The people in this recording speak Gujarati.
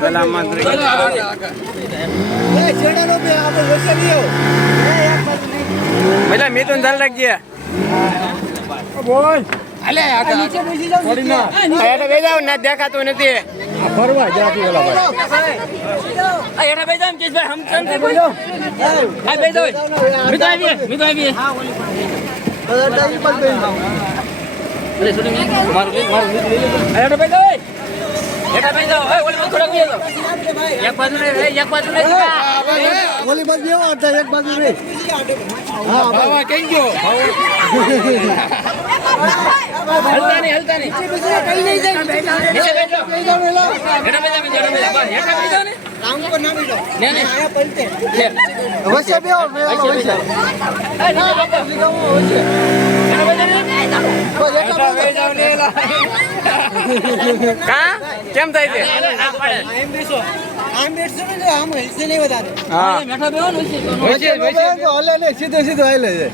પેલા મંત્રી. પેલા મિથુન ચાલ રાખજે હેઠે બે જાવ ના દેખાતું નથી. ફરવા ઓલા ભાઈ. આ હેઠા બેસી જાઓ કેશભાઈ, હમ કોઈ? બેસી લઈ લો. આ હેઠા બેસી જાઓ, ઓય. હેઠા બેસી જાઓ. ઓલી બાજુ થોડાક બેસી જાઓ. એક બાજુ નહીં, એક બાજુ નહીં. ઓલી બાજુ એવા હતા એક બાજુ નહીં બાવા કઈ ગયો હલતા નહીં, હલતા નહીં. નીચે બેસી જાઓ. હેઠા બેસી જાઓ. હેઠા બેસી જાઓ, હેઠા બેસી ને. બસ, હેઠા બેસી જાઓ ને. ને, ને. લે. વચ્ચે બેહો મેળામાં વચ્ચે એ, નીચે બાપા. હેઠા બેસી જાઓ ને. કા કેમ થાય છે આમ બેઠશું ને આમ હિલશે નહીં વધારે હા સીધો સીધો હાલે છે